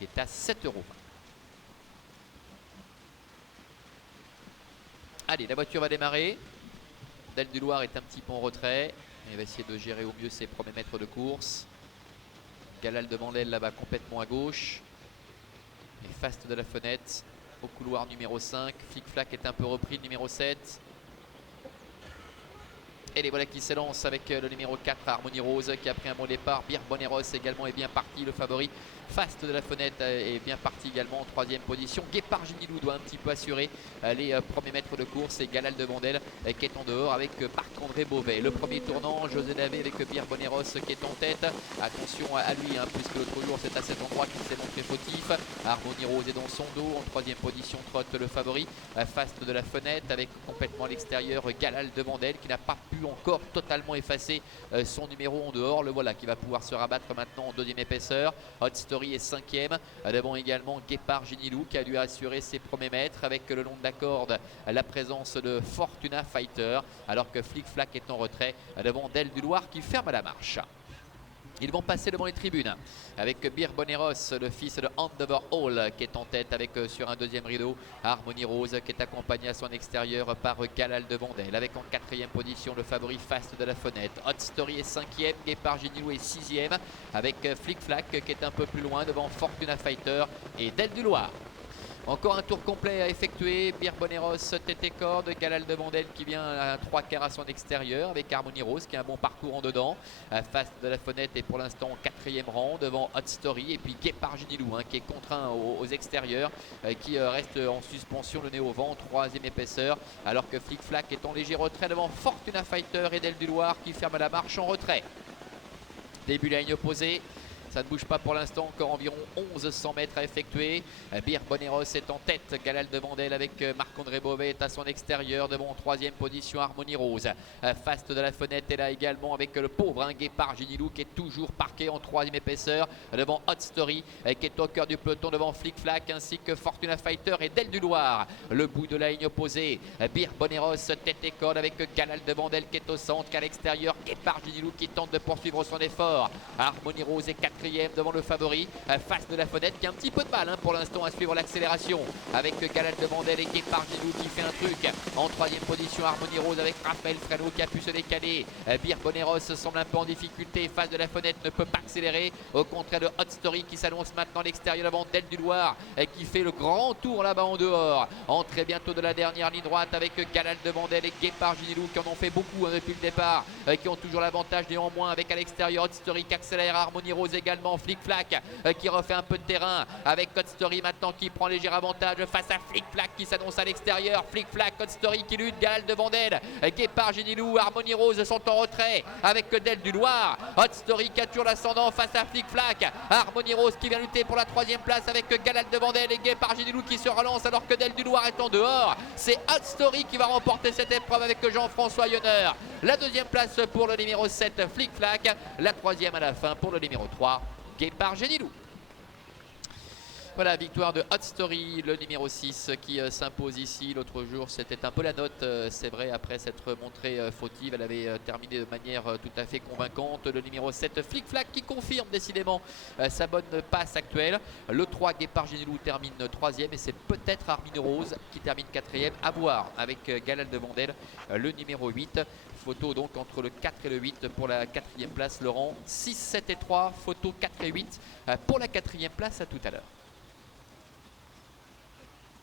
qui est à 7 €. Allez, la voiture va démarrer. Del du Loir est un petit peu en retrait. Il va essayer de gérer au mieux ses premiers mètres de course. Galal de Vandel là-bas complètement à gauche. Et Fast de la Fenêtre au couloir numéro 5. Flic Flac est un peu repris, le numéro 7. Et les voilà qui s'élancent avec le numéro 4, Harmonie Rose, qui a pris un bon départ. Boneros également est bien parti, le favori. Fast de la Fenêtre est bien parti également en 3e position. Guépard Ginilou doit un petit peu assurer les premiers mètres de course. Et Galal de Vandel qui est en dehors avec Marc-André Beauvais. Le premier tournant, José Davé avec Pierre Boneros qui est en tête. Attention à lui, puisque l'autre jour c'est à cet endroit qu'il s'est montré fautif. Harmonie Rose est dans son dos. En 3e position, trotte le favori. Fast de la Fenêtre avec complètement à l'extérieur Galal de Vandel qui n'a pas pu encore totalement effacer son numéro en dehors. Le voilà qui va pouvoir se rabattre maintenant en 2e épaisseur. Hot Story est 5e. Devant également Guépard Ginilou qui a dû assurer ses premiers mètres avec le long de la corde la présence de Fortuna Fighter, alors que Flic Flac est en retrait devant Del du Loir qui ferme la marche. Ils vont passer devant les tribunes avec Bir Boneros, le fils de Andover Hall, qui est en tête avec sur un 2e rideau Harmonie Rose qui est accompagné à son extérieur par Galal de Vandel. Avec en 4e position le favori Fast de la Fenêtre. Hot Story est 5e, Guépard Ginilou est 6e avec Flic Flac qui est un peu plus loin devant Fortuna Fighter et Del du Loir. Encore un tour complet à effectuer. Bir Boneros, tête et corde. Galal de Vandel qui vient à 3/4 à son extérieur avec Harmonie Rose qui a un bon parcours en dedans. Fast de la Fenêtre est pour l'instant en 4e rang devant Hot Story. Et puis Guépard Ginilou qui est contraint aux extérieurs, qui reste en suspension, le nez au vent, 3e épaisseur. Alors que Flic Flac est en léger retrait devant Fortuna Fighter et Del du Loir qui ferme la marche en retrait. Début de la ligne opposée. Ça ne bouge pas pour l'instant, encore environ 1100 mètres à effectuer. Bir Boneros est en tête, Galal de Vandel avec Marc-André Beauvais est à son extérieur devant en 3e position Harmonie Rose. Fast de la Fenêtre est là également avec le pauvre Guépard Ginilou qui est toujours parqué en 3e épaisseur devant Hot Story qui est au cœur du peloton devant Flic Flac ainsi que Fortuna Fighter et Del du Loir. Le bout de la ligne opposée, Bir Boneros tête et corde avec Galal de Vandel qui est au centre, qu'à l'extérieur Guépard Ginilou qui tente de poursuivre son effort. Harmonie Rose est 4e devant le favori Fast de la Fenêtre qui a un petit peu de mal pour l'instant à suivre l'accélération avec Galal de Vandel et Guépard Ginilou qui fait un truc. En 3e position Harmonie Rose avec Raphaël Freno qui a pu se décaler. Bir Boneros semble un peu en difficulté. Fast de la Fenêtre ne peut pas accélérer, au contraire de Hot Story qui s'annonce maintenant à l'extérieur devant Del du Loir qui fait le grand tour là-bas en dehors. Entrée bientôt de la dernière ligne droite avec Galal de Vandel et Guépard Ginilou qui en ont fait beaucoup depuis le départ, qui ont toujours l'avantage néanmoins avec à l'extérieur Hot Story qui accélère, Harmonie Rose également, Flic Flac qui refait un peu de terrain avec Hot Story maintenant qui prend léger avantage face à Flic Flac qui s'annonce à l'extérieur. Flic Flac, Hot Story qui lutte, Galal de Vandel, Guépard Ginilou, Harmonie Rose sont en retrait avec Del du Loir. Hot Story qui a toujours l'ascendant face à Flic Flac. Harmonie Rose qui vient lutter pour la 3e place avec Galal de Vandel et Guépard Ginilou qui se relance alors que Del du Loir est en dehors. C'est Hot Story qui va remporter cette épreuve avec Jean-François Yonner. La 2e place pour le numéro 7 Flic Flac, la 3e à la fin pour le numéro 3 Guépard Ginilou. Voilà, victoire de Hot Story, le numéro 6 qui s'impose ici. L'autre jour, c'était un peu la note, c'est vrai, après s'être montrée fautive. Elle avait terminé de manière tout à fait convaincante. Le numéro 7, Flic Flac, qui confirme décidément sa bonne passe actuelle. Le 3, Guépard Ginilou, termine 3e. Et c'est peut-être Harmonie Rose qui termine 4e. À voir avec Galal de Vandel, le numéro 8. Photo donc entre le 4 et le 8 pour la 4e place. Laurent, 6, 7 et 3. Photo 4 et 8 pour la 4e place. À tout à l'heure.